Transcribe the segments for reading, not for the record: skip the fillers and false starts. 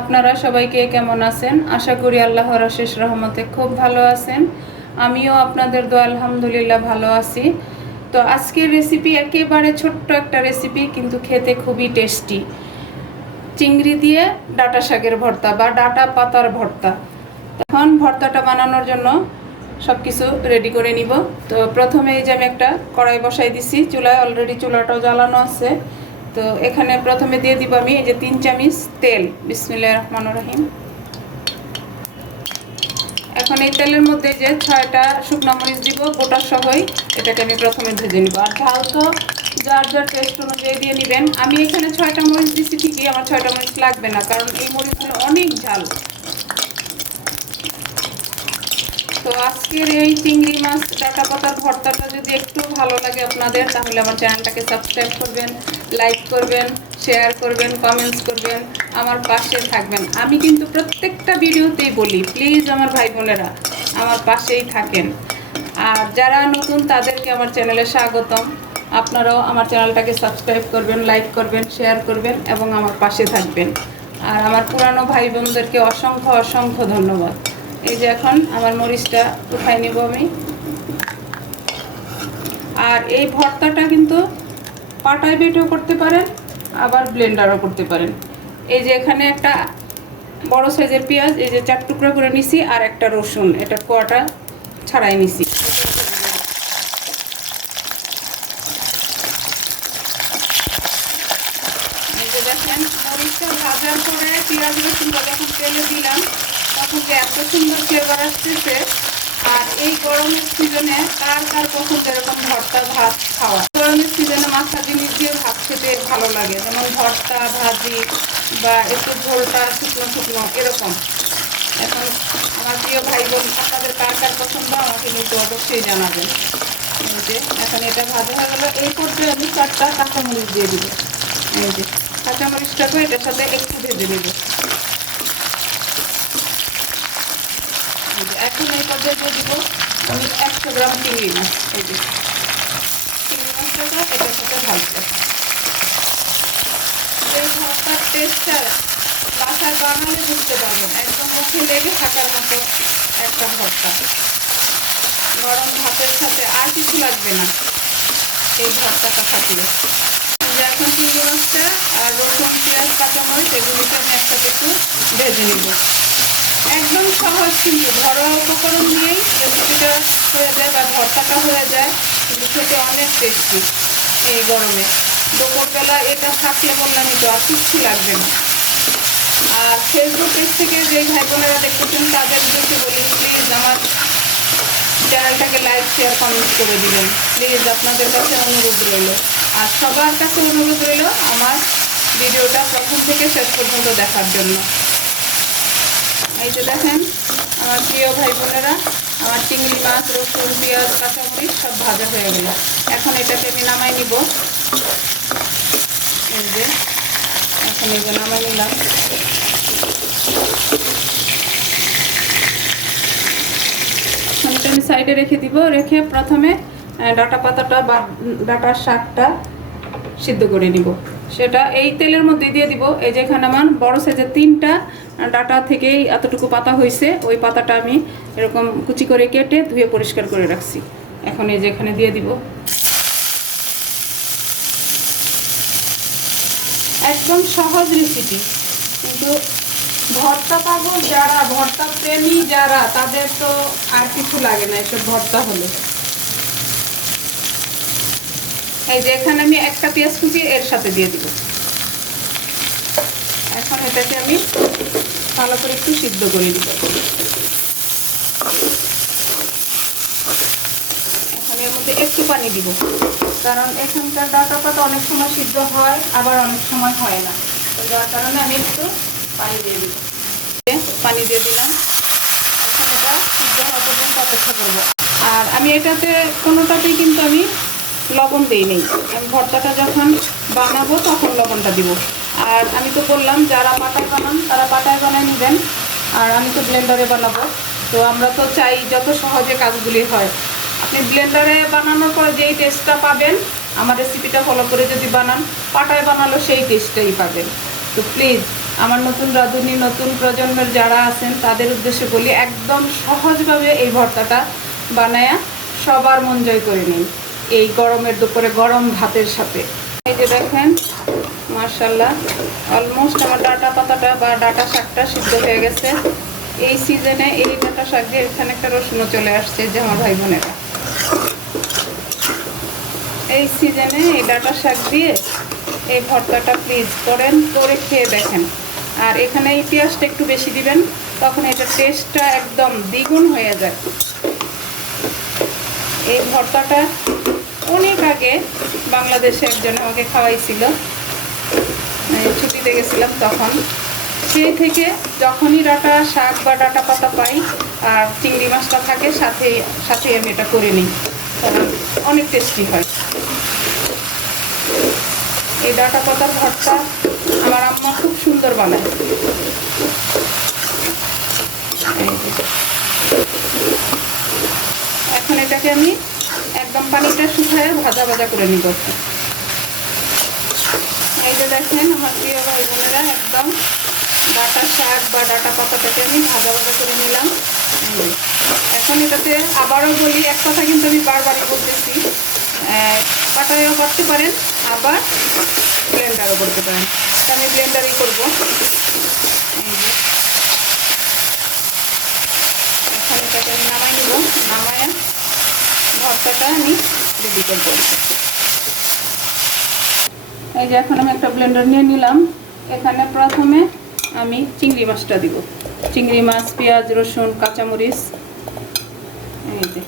আপনারা সবাইকে কেমন আছেন? আশা করি আল্লাহর অশেষ রহমতে খুব ভালো আছেন। আমিও আপনাদের দোয়া আলহামদুলিল্লাহ ভালো আছি। তো আজকের রেসিপি একেবারে ছোট্ট একটা রেসিপি, কিন্তু খেতে খুবই টেস্টি। চিংড়ি দিয়ে ডাঁটা শাকের ভর্তা বা ডাঁটা পাতার ভর্তা। এখন ভর্তাটা বানানোর জন্য সব কিছু রেডি করে নিব। তো প্রথমে এই যে আমি একটা কড়াই বসাই দিছি চুলায়, অলরেডি চুলাটাও জ্বালানো আছে। তো এখানে প্রথমে দিয়ে দিব আমি এই যে 3 চামচ তেল। বিসমিল্লাহির রহমানির রহিম। এখন এই তেলের মধ্যে যে 6টা শুকনো মরিচ দিব গোটা সহই, এটাকে আমি প্রথমে ভেজে নিব। আর ঝাল তো যার যার টেস্ট অনুযায়ী দিয়ে নেবেন। আমি এখানে 6টা মরিচ দিচ্ছি ঠিকই, আমার 6টা মরিচ লাগবে না, কারণ এই মরিচগুলো অনেক ঝাল। তো আজকের এই চিংড়ি মাছ ডাঁটা পাতার ভর্তাটা যদি একটু ভালো লাগে আপনাদের, তাহলে আমার চ্যানেলটাকে সাবস্ক্রাইব করবেন, লাইক করবেন, শেয়ার করবেন, কমেন্টস করবেন, আমার পাশে থাকবেন। আমি কিন্তু প্রত্যেকটা ভিডিওতেই বলি, প্লিজ আমার ভাই বোনেরা আমার পাশেই থাকেন। আর যারা নতুন তাদেরকে আমার চ্যানেলে স্বাগতম। আপনারাও আমার চ্যানেলটাকে সাবস্ক্রাইব করবেন, লাইক করবেন, শেয়ার করবেন এবং আমার পাশে থাকবেন। আর আমার পুরানো ভাই বোনদেরকে অসংখ্য অসংখ্য ধন্যবাদ। এই যে এখন আমার মরিচটা উঠাই নিব আমি। আর এই ভর্তাটা কিন্তু পাটায় বেটেও করতে পারেন, আবার ব্লেন্ডারও করতে পারেন। এই যে এখানে একটা বড় সাইজের পেঁয়াজ এই যে 4 টুকরা করে নিছি, আর একটা রসুন এটা কোয়াটা ছাড়াই নিছি। এই যে দেখেন মরিচটা ভাজার পরে পেঁয়াজ রসুনটা যখন তেলে দিলাম, তখন যে এত সুন্দর ফ্লেভার আসতেছে। আর এই গরমের সিজনে কার কার পছন্দ এরকম ভর্তা ভাত খাওয়া? গরমের সিজনে মাথা জিনিস দিয়ে ভাত খেতে ভালো লাগে, যেমন ভর্তা ভাজি বা একটু ঝোলটা শুকনো শুকনো এরকম। এখন আমার প্রিয় ভাই বোন আপনাদের কার কার পছন্দ আমাকে কিন্তু অবশ্যই জানাবেন। এই যে এখন এটা ভাজা হয়ে গেল, এই পর্যায়ে আমি 4টা কাঁচামরিচ দিয়ে দিব। এই যে কাঁচামরিচটাকে এটার সাথে একটু ভেজে নেব। এখন এই পর্যায়ে দিয়ে দিব আমি 100 গ্রাম চিংড়ি মাছ। এই যে চিংড়ি মাছটাকে এটার সাথে ভাজবো। এই ভর্তার টেস্টটা বাসায় বানালে বুঝতে পারবেন, একদম মুখে লেগে থাকার মতো একটা ভর্তা। গরম ভাতের সাথে আর কিছু লাগবে না এই ভর্তাটা থাকলে। এখন চিংড়ি মাছটা আর রসুন পেঁয়াজ কাঁচামরিচ এগুলিকে আমি একসাথে একটু ভেজে নেব। একদম সহজ, কিন্তু ঘরোয়া উপকরণ নিয়েই রেসিপিটা হয়ে যায় বা ভর্তাটা হয়ে যায়, কিন্তু খেতে অনেক টেস্টি। এই গরমে দুপুরবেলা এটা থাকলে বললামই তো আর কিচ্ছু লাগবে না। আর ফেসবুক পেজ থেকে যে ভাই বোনেরা দেখতেছেন তাদেরকে বলি, প্লিজ আমার চ্যানেলটাকে লাইক শেয়ার কমেন্ট করে দিবেন। প্লিজ আপনাদের কাছে অনুরোধ রইল। আর সবার কাছে অনুরোধ রইল আমার ভিডিওটা প্রথম থেকে শেষ পর্যন্ত দেখার জন্য। এই যে দেখেন আমার প্রিয় ভাই বোনেরা, আমার চিংড়ি মাছ রসুন পেঁয়াজ কাঁচামরিচ সব ভাজা হয়ে গেল। এখন এটাকে আমি নামাই নিব। এই যে এখন এই যে নামাই নিলাম। এখন এটা আমি সাইডে রেখে দিব। রেখে প্রথমে ডাঁটা পাতাটা বা ডাঁটার শাকটা সিদ্ধ করে নিব। সেটা এই তেলের মধ্যে দিয়ে দিব। এই যে এখানে আমার বড় সাইজের 3টা ডাঁটা থেকেই এতটুকু পাতা হয়েছে, ওই পাতাটা আমি এরকম কুচি করে কেটে ধুয়ে পরিষ্কার করে রাখছি। এখন এই যে এখানে দিয়ে দিব। একদম সহজ রেসিপি, কিন্তু ভর্তা পাগল যারা, ভর্তা প্রেমী যারা, তাদের তো আর কিছু লাগে না এসব ভর্তা হলে। এই যে এখানে আমি একটা পেঁয়াজ কুচি এর সাথে দিয়ে দিব। এখন এটাকে আমি ভালো করে একটু সিদ্ধ করে দিব। এখন এর মধ্যে একটু পানি দিব, কারণ এখানকার ডাঁটা পাতা অনেক সময় সিদ্ধ হয়, আবার অনেক সময় হয় না। তো যার কারণে আমি একটু পানি দিয়ে দিব। পানি দিয়ে দিলাম। এখন এটা সিদ্ধ হওয়া পর্যন্ত অপেক্ষা করবো। আর আমি এটাতে কোনোটাতেই কিন্তু আমি লবণ দিই নেই। আমি ভর্তাটা যখন বানাবো তখন লবণটা দিব। আর আমি তো বললাম যারা পাটায় বানান তারা পাটায় বানায় নেবেন, আর আমি তো ব্লেন্ডারে বানাবো। তো আমরা তো চাই যত সহজে কাজগুলি হয়। আপনি ব্লেন্ডারে বানানোর পরে যেই টেস্টটা পাবেন, আমার রেসিপিটা ফলো করে যদি বানান, পাটায় বানালো সেই টেস্টটাই পাবেন। তো প্লিজ আমার নতুন রাঁধুনি, নতুন প্রজন্মের যারা আছেন তাদের উদ্দেশ্যে বলি, একদম সহজভাবে এই ভর্তাটা বানায়া সবার মন জয় করে নিন এই গরমের দুপুরে গরম ভাতের সাথে। এই যে দেখেন মাশাআল্লাহ অলমোস্ট আমার ডাঁটা পাতাটা বা ডাঁটা শাকটা সিদ্ধ হয়ে গেছে। এই সিজনে এই ডাঁটা শাক দিয়ে এখানে একটা রসুনও চলে আসছে যে আমার ভাই বোনেরা এই সিজনে এই ডাঁটা শাক দিয়ে এই ভর্তাটা প্লিজ করেন, করে খেয়ে দেখেন। আর এখানে এই পেঁয়াজটা একটু বেশি দিবেন, তখন এটা টেস্টটা একদম দ্বিগুণ হয়ে যায়। এই ভর্তাটা অনেক আগে বাংলাদেশে একজন আমাকে খাওয়াইছিল, ছুটিতে গেছিলাম তখন। সেই থেকে যখনই ডাঁটা শাক বা ডাঁটা পাতা পাই আর চিংড়ি মাছটা থাকে সাথে আমি এটা করে নিই, কারণ অনেক টেস্টি হয়। এই ডাঁটা পাতার ভর্তা আমার আম্মা খুব সুন্দর বানায়। এখন এটাকে আমি একদম পানিটা শুকায় ভাজা ভাজা করে নিব। এই যে দেখেন আমার প্রিয় ভাই বোনেরা, একদম ডাঁটা শাক বা ডাঁটা পাতাটাকে আমি ভাজা ভাজা করে নিলাম। এখন এটাতে আবারও বলি, এক কথা কিন্তু আমি বারবারই বলতেছি, পাটায়ও করতে পারেন আবার ব্লেন্ডারও করতে পারেন। আমি ব্লেন্ডারই করব। এই যে এখন এটাকে আমি নামাই নেব, নামায় ভর্তাটা আমি রেডি করব। এই যে এখন আমি একটা ব্লেন্ডার নিয়ে নিলাম। এখানে প্রথমে আমি চিংড়ি মাছটা দিব, চিংড়ি মাছ, পেঁয়াজ, রসুন, কাঁচামরিচ। এই যে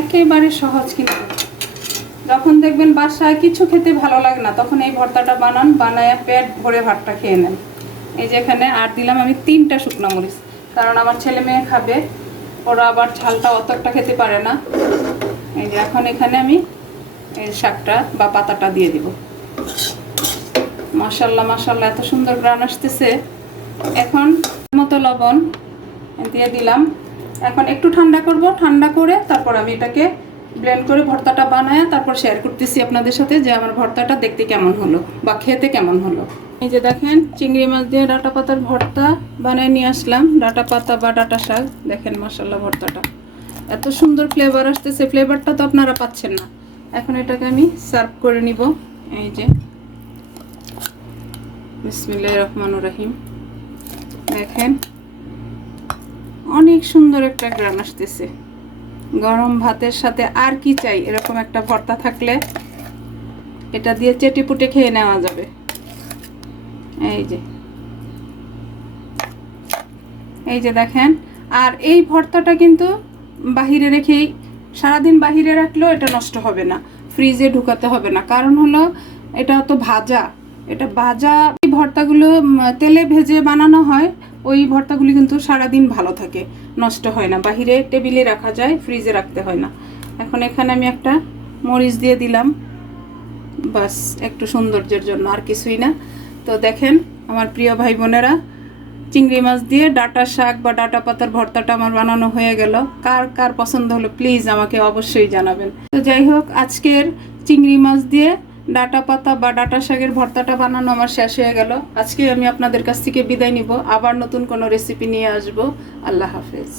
একেবারে সহজ, কিন্তু যখন দেখবেন বাসায় কিছু খেতে ভালো লাগে না তখন এই ভর্তাটা বানান, বানায় পেট ভরে ভাতটা খেয়ে নেন। এই যে এখানে আর দিলাম আমি 3টা শুকনো মরিচ, কারণ আমার ছেলে মেয়ে খাবে, ওরা আবার ঝালটা অতটা খেতে পারে না। এই যে এখন এখানে আমি এই শাকটা বা পাতাটা দিয়ে দিব। মাশাআল্লাহ মাশাআল্লাহ এত সুন্দর গ্রান আসতেছে। এখন মতো লবণ দিয়ে দিলাম। এখন একটু ঠান্ডা করব, ঠান্ডা করে তারপর আমি এটাকে ব্লেন্ড করে ভর্তাটা বানায় তারপর শেয়ার করতেছি আপনাদের সাথে যে আমার ভর্তাটা দেখতে কেমন হলো বা খেতে কেমন হলো। এই যে দেখেন চিংড়ি মাছ দিয়ে ডাঁটা পাতার ভর্তা বানিয়ে নিয়ে আসলাম, ডাঁটা পাতা বা ডাঁটা শাক। দেখেন মাশাআল্লাহ ভর্তাটা এত সুন্দর ফ্লেভার আসতেছে, ফ্লেভারটা তো আপনারা পাচ্ছেন না। এখন এটাকে আমি সার্ভ করে নিব। এই যে বিসমিল্লাহির রহমানির রহিম, দেখেন অনেক সুন্দর একটা গ্রান আসতেছে। গরম ভাতের সাথে আর কি চাই, এরকম একটা ভর্তা থাকলে এটা দিয়ে চেটেপুটে খেয়ে নেওয়া যাবে। এই যে দেখেন, আর এই ভর্তাটা কিন্তু বাহিরে রেখেই সারাদিন বাহিরে রাখলেও এটা নষ্ট হবে না, ফ্রিজে ঢুকাতে হবে না। কারণ হলো এটা তো ভাজা, এটা ভাজা। এই ভর্তাগুলো তেলে ভেজে বানানো হয়, ওই ভর্তাগুলি কিন্তু সারাদিন ভালো থাকে, নষ্ট হয় না, বাহিরে টেবিলে রাখা যায়, ফ্রিজে রাখতে হয় না। এখন এখানে আমি একটা মরিচ দিয়ে দিলাম, বাস একটু সৌন্দর্যের জন্য, আর কিছুই না। তো দেখেন আমার প্রিয় ভাই বোনেরা, চিংড়ি মাছ দিয়ে ডাঁটা শাক বা ডাঁটা পাতার ভর্তাটা আমার বানানো হয়ে গেল। কার কার পছন্দ হলো প্লিজ আমাকে অবশ্যই জানাবেন। তো যাই হোক, আজকের চিংড়ি মাছ দিয়ে ডাঁটা পাতা বা ডাঁটা শাকের ভর্তাটা বানানো আমার শেষ হয়ে গেল। আজকে আমি আপনাদের কাছ থেকে বিদায় নিব, আবার নতুন কোনো রেসিপি নিয়ে আসব। আল্লাহ হাফেজ।